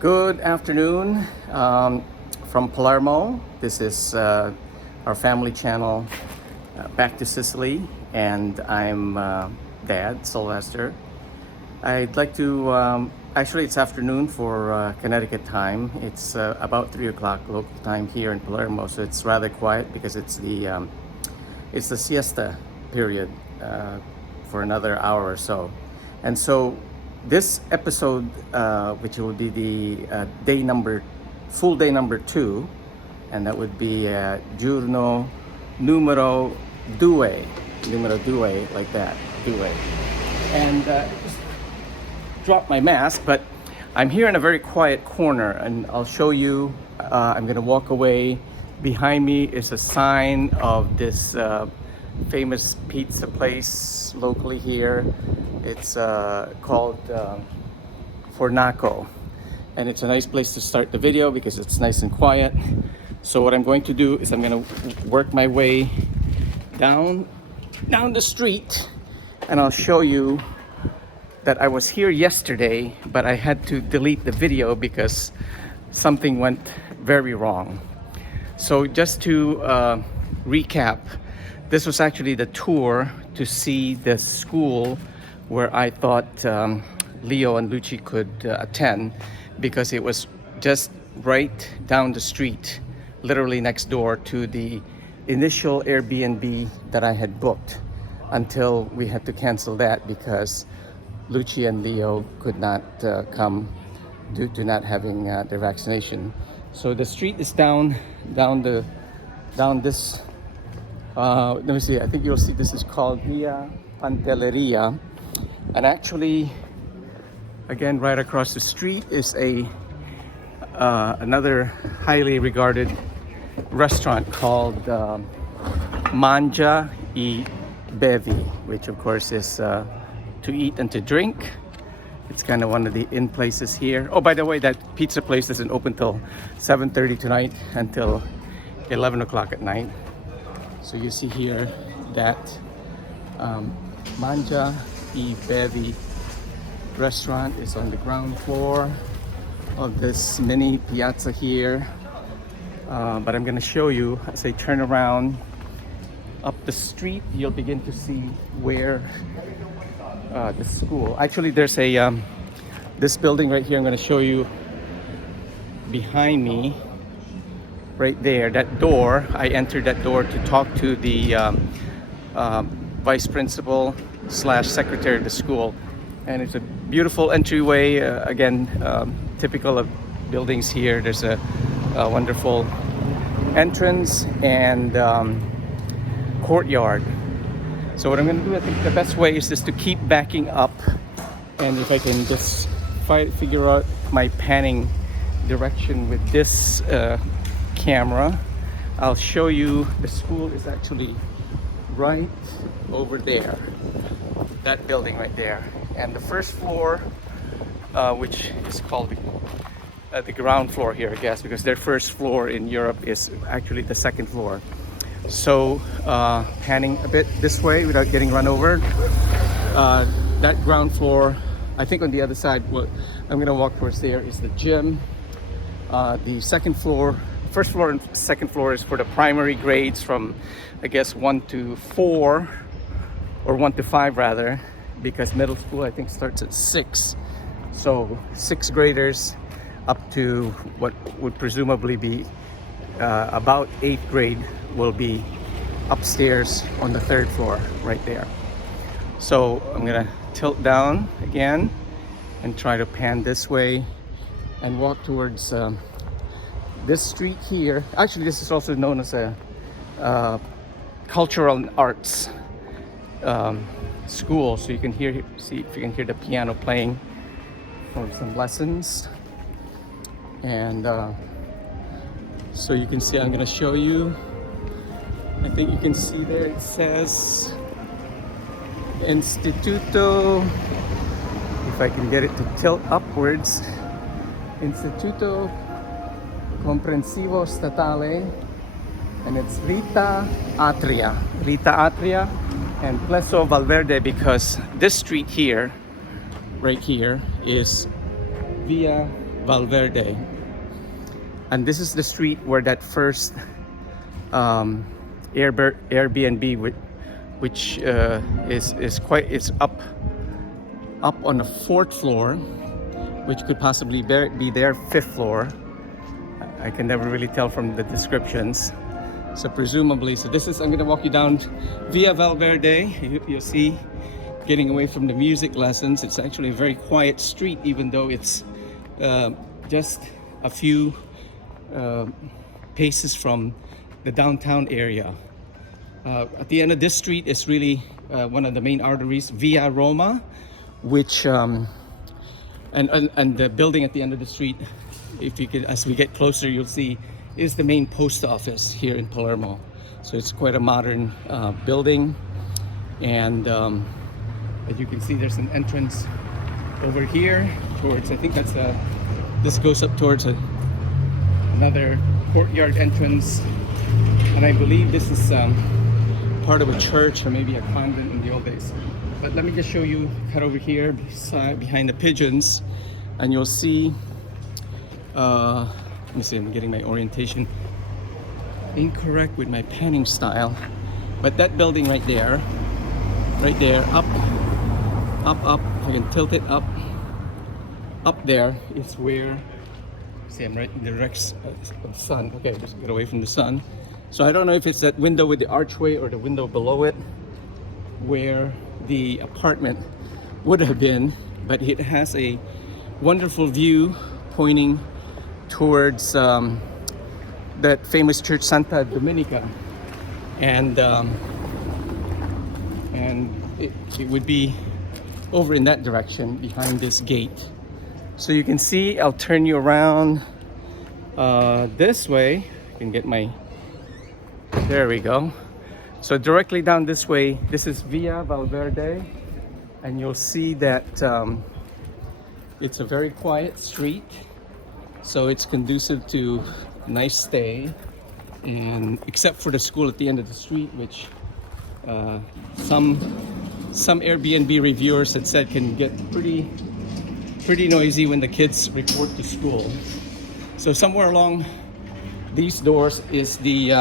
Good afternoon from Palermo. This is our family channel, Back to Sicily, and I'm Dad, Sylvester. I'd like to, actually it's afternoon for Connecticut time. It's about 3 o'clock local time here in Palermo, so it's rather quiet because it's the siesta period for another hour or so. And so this episode, which will be the full day number 2, and that would be giorno numero due, like that, due. And just dropped my mask, but I'm here in a very quiet corner, and I'll show you. I'm gonna walk away. Behind me is a sign of this famous pizza place locally here. It's called Fornaco, and it's a nice place to start the video because it's nice and quiet. So what I'm going to do is I'm going to work my way down the street, and I'll show you that I was here yesterday, but I had to delete the video because something went very wrong. So just to recap, this was actually the tour to see the school where I thought Leo and Lucy could attend, because it was just right down the street, literally next door to the initial Airbnb that I had booked, until we had to cancel that because Lucy and Leo could not come due to not having their vaccination. So the street is down this. Let me see. I think you'll see this is called Via Pantelleria, and actually, again, right across the street is another highly regarded restaurant called Mangia e Bevi, which of course is to eat and to drink. It's kind of one of the in places here. Oh, by the way, that pizza place doesn't open till 7:30 tonight until 11 o'clock at night. So you see here that Mangia e Bevi restaurant is on the ground floor of this mini piazza here. But I'm going to show you as I turn around up the street. You'll begin to see where the school. Actually, there's a this building right here. I'm going to show you behind me. Right there, that door, I entered that door to talk to the vice principal / secretary of the school, and it's a beautiful entryway. Again, typical of buildings here. There's a wonderful entrance and courtyard. So what I'm going to do, I think the best way is just to keep backing up, and if I can just figure out my panning direction with this camera, I'll show you the school is actually right over there, that building right there, and the first floor, which is called the ground floor here, I guess, because their first floor in Europe is actually the second floor. So panning a bit this way without getting run over, that ground floor, I think on the other side, what I'm gonna walk towards there is the gym. The second floor, first floor and second floor is for the primary grades from, I guess, 1 to 4 or 1 to 5 rather, because middle school I think starts at 6. So 6th graders up to what would presumably be about 8th grade will be upstairs on the 3rd floor right there. So I'm gonna tilt down again and try to pan this way and walk towards this street here. Actually, this is also known as a cultural and arts school. So you can see if you can hear the piano playing for some lessons. And so you can see, I'm going to show you. I think you can see there it says Instituto. If I can get it to tilt upwards, Instituto Comprensivo Statale, and it's Rita Atria, and Plesso Valverde, because this street here, right here, is Via Valverde. And this is the street where that first Airbnb, which is up on the 4th floor, which could possibly be their 5th floor. I can never really tell from the descriptions. So presumably, I'm gonna walk you down Via Valverde. You'll see, getting away from the music lessons, it's actually a very quiet street, even though it's just a few paces from the downtown area. At the end of this street is really one of the main arteries, Via Roma, which and the building at the end of the street, if you could, as we get closer, you'll see, is the main post office here in Palermo. So it's quite a modern building, and as you can see, there's an entrance over here towards, I think that's this goes up towards another courtyard entrance, and I believe this is part of a church or maybe a convent in the old days. But let me just show you, cut over here behind the pigeons, and you'll see, let me see, I'm getting my orientation incorrect with my panning style, but that building right there, up, if I can tilt it up there is where, see, I'm right in the direction of the sun. Okay, just get away from the sun. So I don't know if it's that window with the archway or the window below it where the apartment would have been, but it has a wonderful view pointing towards that famous church, Santa Domenica, and it would be over in that direction behind this gate. So you can see, I'll turn you around this way. I can get my, there we go. So directly down this way, this is Via Valverde, and you'll see that it's a very quiet street, so it's conducive to nice stay, and except for the school at the end of the street, which some Airbnb reviewers had said can get pretty noisy when the kids report to school. So somewhere along these doors is the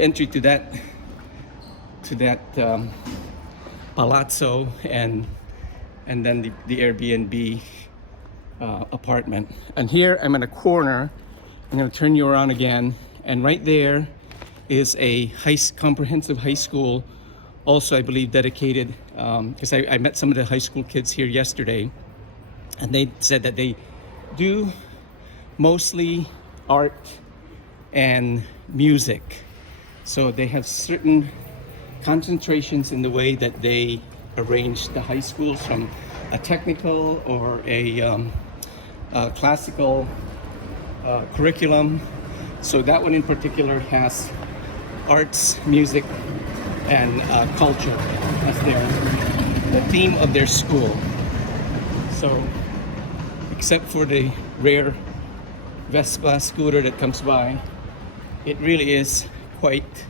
entry to that palazzo, and then the Airbnb apartment. And here I'm in a corner. I'm going to turn you around again, and right there is a comprehensive high school, also I believe dedicated, because I met some of the high school kids here yesterday, and they said that they do mostly art and music. So they have certain concentrations in the way that they arrange the high schools, from a technical or a classical curriculum. So that one in particular has arts, music, and culture as the theme of their school. So except for the rare Vespa scooter that comes by, it really is quite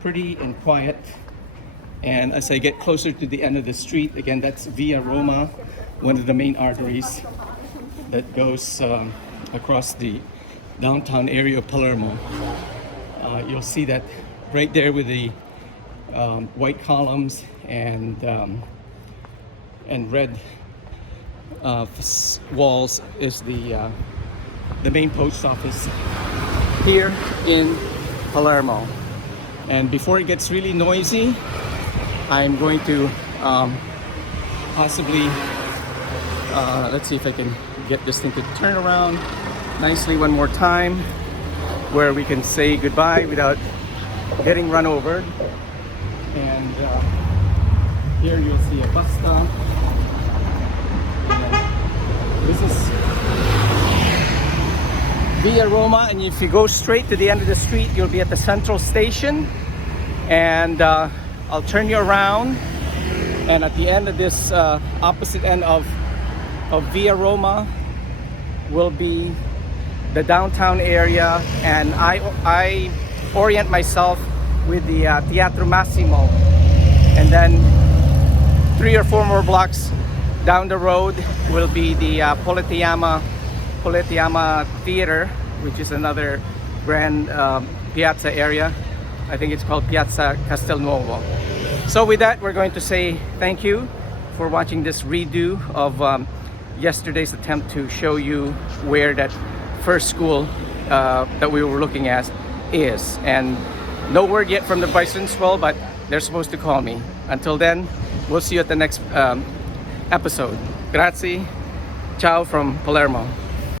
pretty and quiet. And as I get closer to the end of the street, again, that's Via Roma, one of the main arteries that goes across the downtown area of Palermo. You'll see that right there with the white columns and red walls is the main post office here in Palermo. And before it gets really noisy, I'm going to possibly let's see if I can get this thing to turn around nicely one more time, where we can say goodbye without getting run over. And here you'll see a bus stop. And this is Via Roma, and if you go straight to the end of the street, you'll be at the central station. And I'll turn you around, and at the end of this opposite end of Via Roma will be the downtown area, and I orient myself with the Teatro Massimo, and then 3 or 4 more blocks Down the road will be the Politeama Theater, which is another grand piazza area. I think it's called Piazza Castelnuovo. So with that, we're going to say thank you for watching this redo of yesterday's attempt to show you where that first school that we were looking at is. And no word yet from the Bison's, but they're supposed to call me. Until then, we'll see you at the next episode. Grazie. Ciao from Palermo.